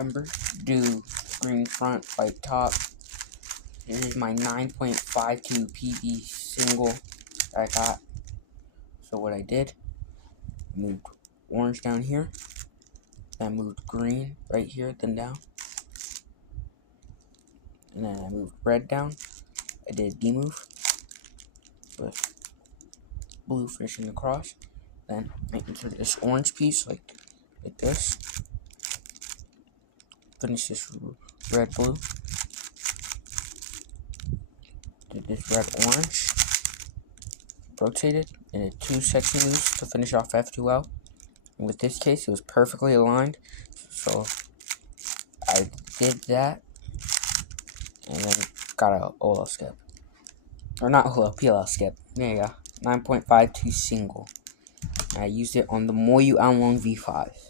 Remember, do green front, white top. This is my 9.52 PB single that I got. So what I did, moved orange down here, then I moved green right here, then down, and then I moved red down. I did a D move with blue finishing across. Then I insert this orange piece like this. Finish this red blue. Did this red orange. Rotated and did 2 section moves to finish off F2L. And with this case, it was perfectly aligned. So I did that, and then got a OL skip. Or not OL, PLL skip. There you go. 9.52 single. I used it on the Moyu Anlong V5.